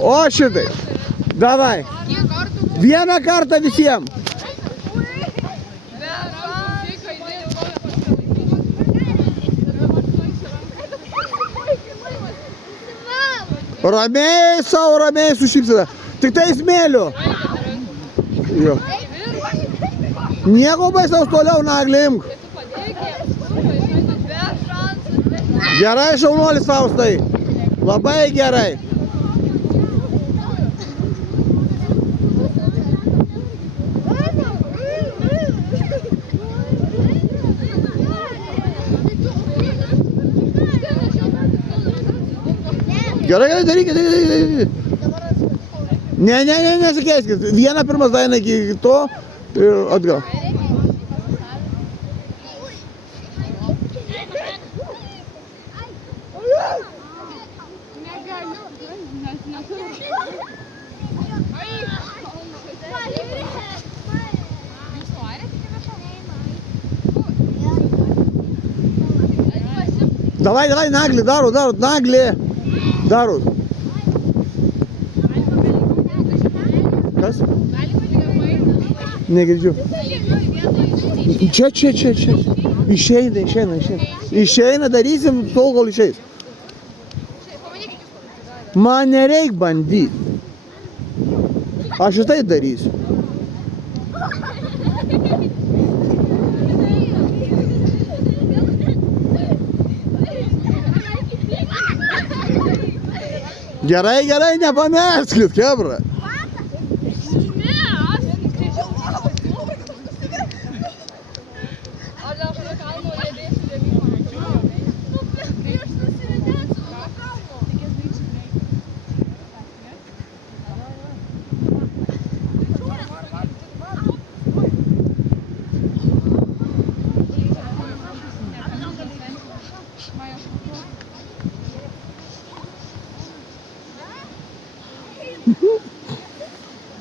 O šitai. Davai. Vieną kartą visiems. Ramiai savo, ramiai su šypsena. Tik tai smėliu. Jo. Nieko baisaus toliau, Naglį, imk. Gerai, šaunuolis Faustai. Labai gerai. Gerai, darykit. Ne, nesikeiskit. Vieną pirmas dainą iki to ir atgal. Davai, Naglį, darot, Naglį. Darot. Kas? Negirdžiu. Čia. Išeina. Išeina, darysim tol, kol išeis. Man nereik bandyti. Aš šitai darysiu. Gerai, nepameskit, kebra.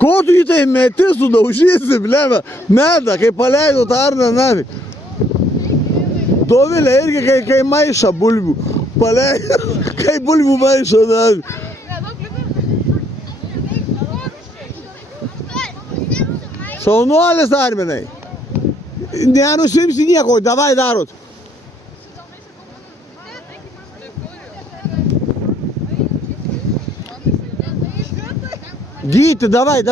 Ko tu jį tai meti, sudaužysi, blėme, meda, kai paleido tą arną, nafik. Dovilė irgi, kai maišą bulvių, paleido, kai bulvių maišą, nafik. Šaunuolis, Arminai. Nenusimsi nieko, davai darot. Gyti, davai.